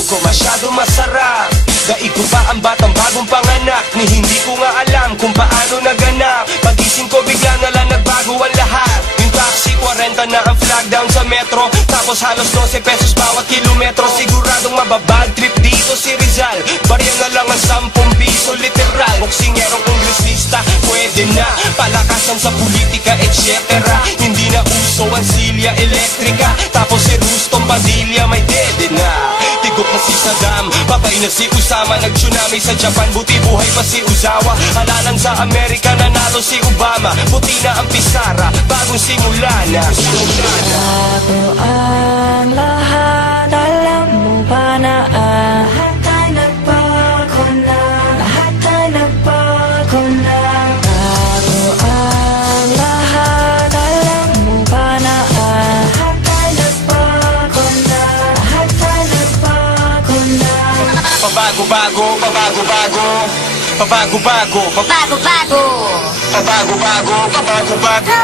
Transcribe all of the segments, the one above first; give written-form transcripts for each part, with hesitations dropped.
Tulog ko masyado masarap. Daig ko pa ang batang bagong panganak, ni hindi ko nga alam kung paano naganap. Pagising ko bigla na lang nagbago ang lahat. Yung taxi 40 na ang flag down sa metro, tapos halos 12 pesos bawat kilometro. Siguradong mababag trip dito si Rizal. Barya na lang ang 10 piso literal. Boksingerong kongresista, pwede na. Palakasan sa politika, etc. Hindi na uso ang silya elektrika, tapos si Rustom Padilla may dede na. Tigok na si Saddam, patay na si Usama. Nag-tsunami sa Japan, buti buhay pa si Uzawa. Halalan sa Amerika, nanalo si Obama. Puti na ang pisara, bagong simula na. Bago ang lahat, alam mo ba na lahat ay nagbago na, lahat ay nagbago na. Bago ang lahat, alam mo ba na lahat ay nagbago na, lahat ay nagbago na. Pabago-bago, pabago-bago, pabago-bago, Bago-bago, pabago-bago, pabago-bago.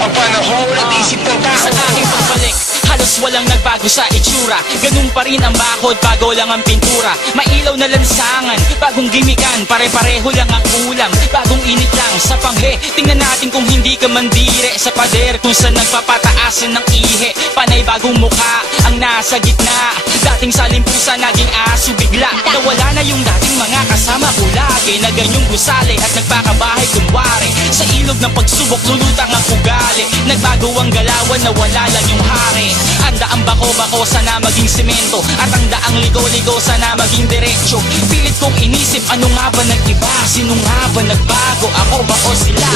Ang panahon at isip ng tao. Sa aking pagbalik, halos walang nagbago sa itsura. Ganun pa rin ang bakod, bago lang ang pintura. Mailaw na lansangan, bagong gimikan. Pare-pareho lang ang ulam, bagong init lang sa panghe. Tingnan natin kung hindi ka mandire sa pader, kung saan nagpapataasan ng ihe. Panay bagong mukha ang nasa gitna. Dating salimpusa, naging aso bigla. Nawala na yung dating mga kasama ko lagi, na ganyong gusali at nagpakabahay kunwari. Sa ilog ng pagsubok, lulutang ang ugali. Nagbago ang galawan, nawala lang yung hari. Ang daang bako-bako, sana maging semento. At ang daang ligaw-ligaw, sana maging diretsyo. Pilit kong inisip, ano nga ba nag-iba? Sino nga ba nagbago? Ako ba o sila?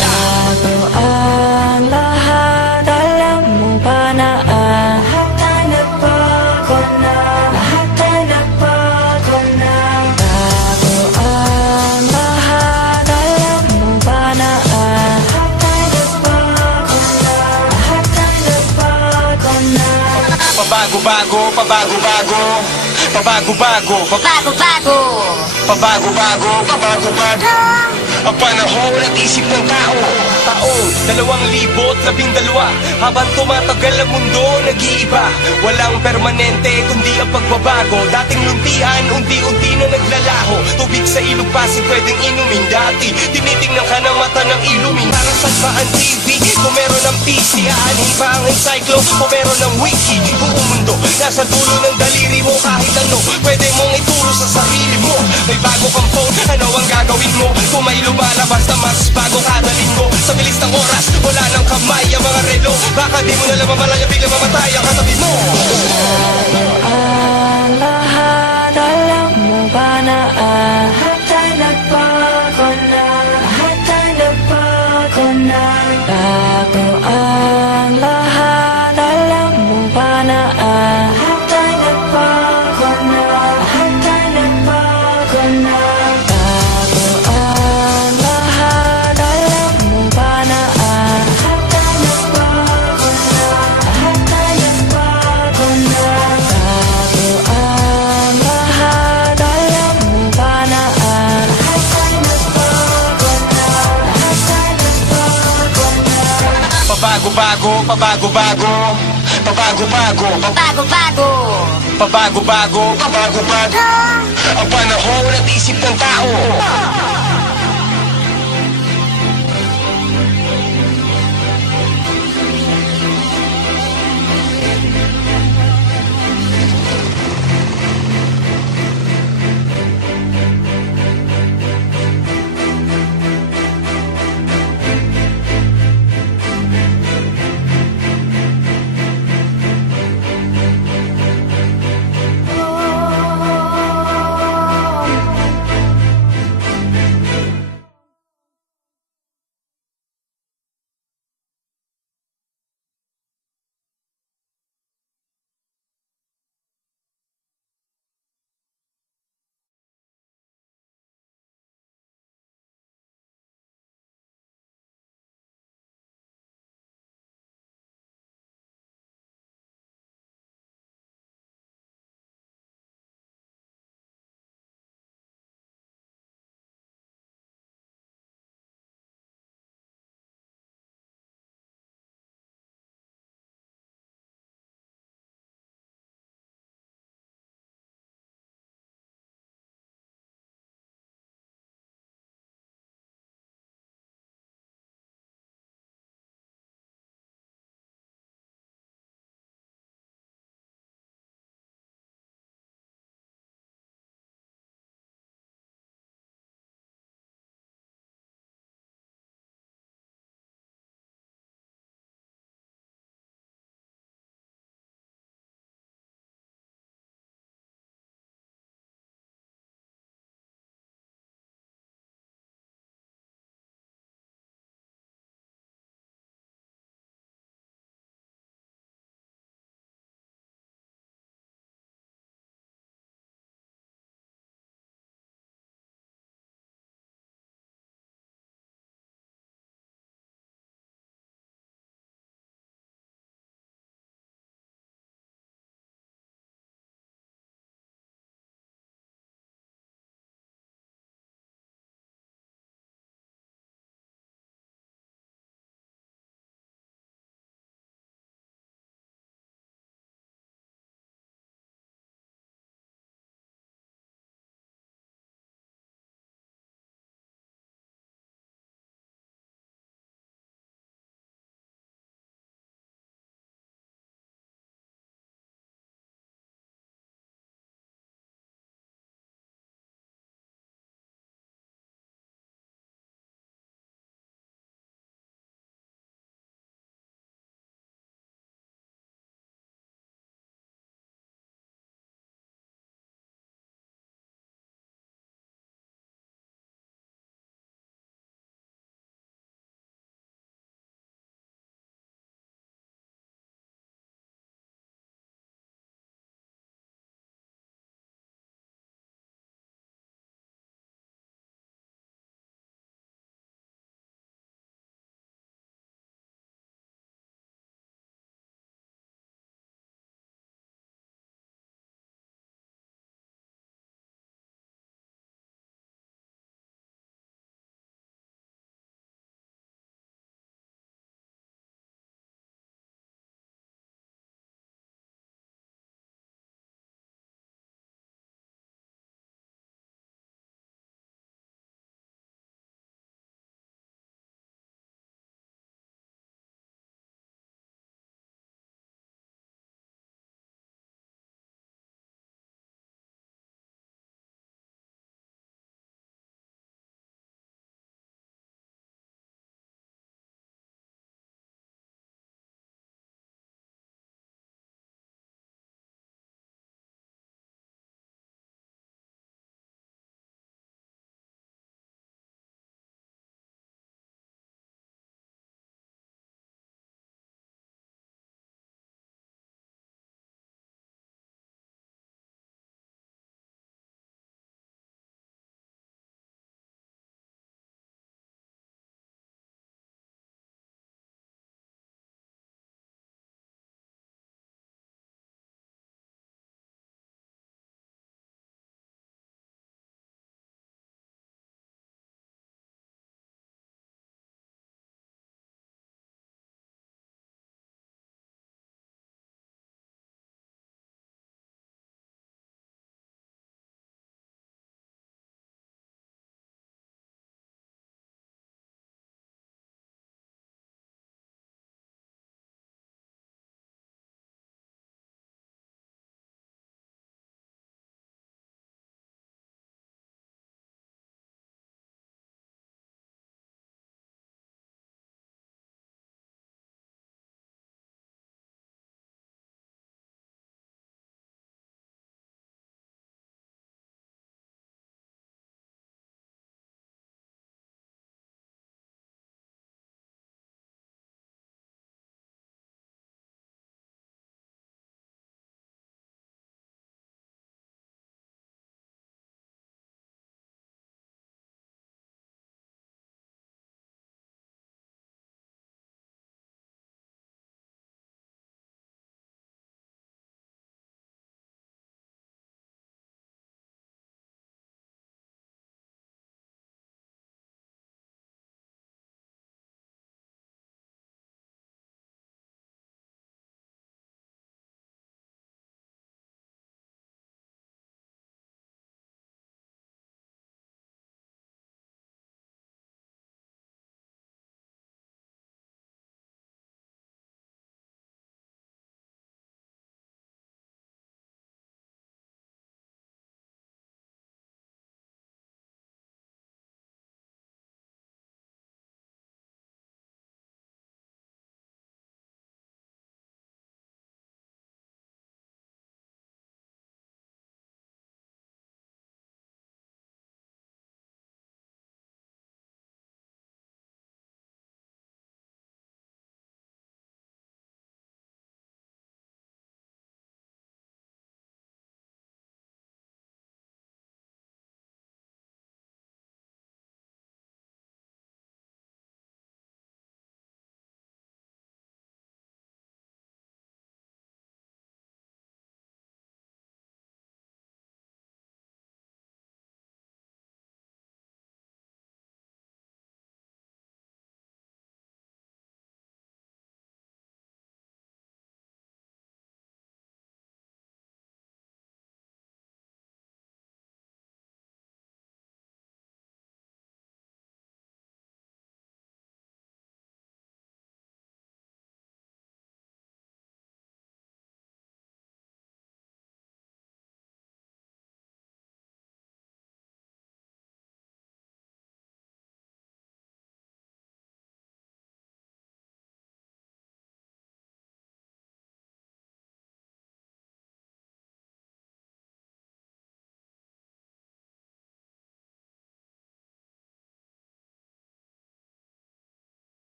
Bago ang lahat, alam mo ba na lahat ay nagbago na, lahat ay nagbago na. Bago ang lahat, alam mo ba na lahat ay nagbago na, lahat ay nagbago na. Pabago-bago, pabago-bago, pabago-bago, bago-bago, pabago-bago, pabago-bago. Ang panahon at isip ng tao. Taong 2012, habang tumatagal ang mundo, nag-iiba. Walang permanente, kundi ang pagbabago. Dating luntian, unti-unti na naglalaho. Tubig sa ilog Pasig, pwedeng inumin dati. Tinitingnan ka ng mata ng ilumin. Parang sa ang TV, kung meron ng PC, aanin pa ang encyclo. Kung meron ng wiki, buong mundo nasa dulo ng daliri mo. Kahit ano, pwede mong ituro sa sarili mo. May bago kang phone, ano ang gagawin mo? Kung may lumalabas na mas bago kada linggo. Sa bilis ng oras, wala nang kamay ang mga relo. Baka di mo na lang mamalaya, biglang mamatay ang katabi mo. Bago ang lahat, alam mo ba na lahat ay nagbago na, lahat ay nagbago na. Bago ang lahat, alam mo ba na lahat ay nagbago na, lahat ay nagbago na. Bago ang lahat, alam mo ba na lahat ay nagbago na, lahat ay nagbago na. Bago ang lahat, alam mo ba na lahat ay nagbago na, lahat ay nagbago na. Pabago-bago, pabago-bago, pabago-bago, bago-bago, pabago-bago, pabago-bago. Ang panahon at isip ng tao.